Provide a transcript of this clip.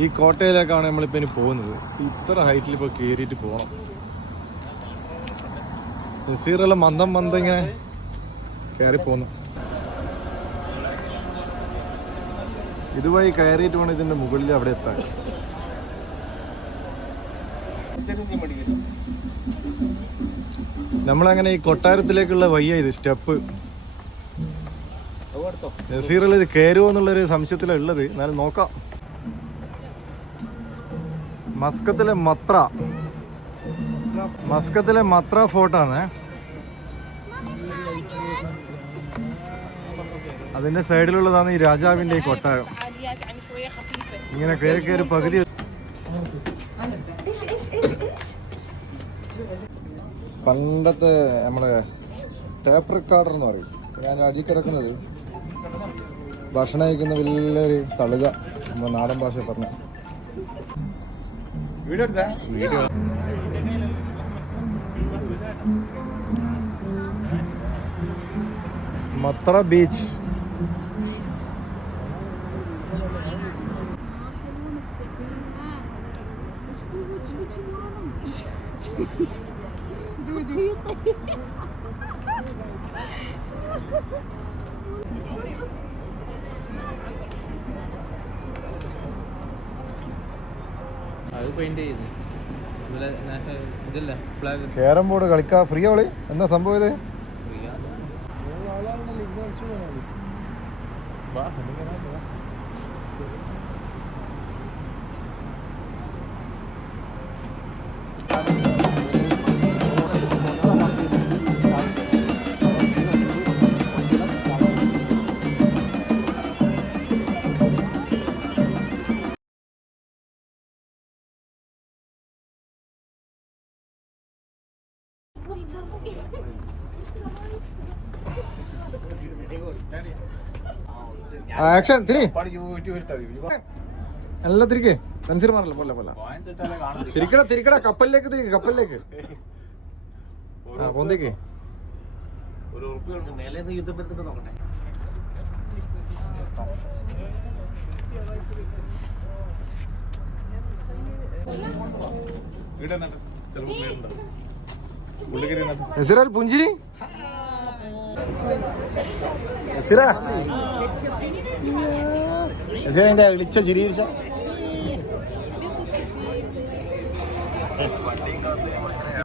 ഈ കോട്ടയിലേക്കാണ് നമ്മളിപ്പോൾ ഇനി പോകുന്നത്. ഇത്ര ഹൈറ്റിൽ ഇപ്പോൾ കയറിയിട്ട് പോകണം. നസീറെല്ലാം മന്ദം ഇങ്ങനെ കയറി പോന്നു. ഇതുവഴി കയറിയിട്ട് വേണം ഇതിൻ്റെ മുകളിൽ അവിടെ എത്താൻ. നമ്മളങ്ങനെ ഈ കൊട്ടാരത്തിലേക്കുള്ള വയ്യ ഇത് സ്റ്റെപ്പ്. നസീറിൽ ഇത് കയറുമോ എന്നുള്ളൊരു സംശയത്തിലാണ് ഉള്ളത്. എന്നാലും നോക്കാം. മസ്കത്തിലെ മത്ര ഫോർട്ടാണ്. അതിന്റെ സൈഡിലുള്ളതാണ് ഈ രാജാവിന്റെ ഈ കൊട്ടാരം. ഇങ്ങനെ കയറി പകുതി പണ്ടത്തെ നമ്മളെ ടേപ്പ് റെക്കോർഡർ എന്ന് പറയും. ഞാൻ അടി കിടക്കുന്നത് ഭക്ഷണം കഴിക്കുന്ന വലിയൊരു തളുക, നമ്മുടെ നാടൻ ഭാഷ പറഞ്ഞ വീഡിയോ. മത്ര ബീച്ച്. ക്യാരം ബോർഡ് കളിക്കാ ഫ്രീ അവള്. എന്താ സംഭവം ഇത്? ആക്ഷൻ തിരി എല്ലാം തിരിക്കേ. തൻസീർ മാറല്ലോ. പോലെ തിരിക്കട കപ്പലിലേക്ക് പോന്തേക്ക്. പുഞ്ചിരി എന്റെ വിളിച്ച ചിരി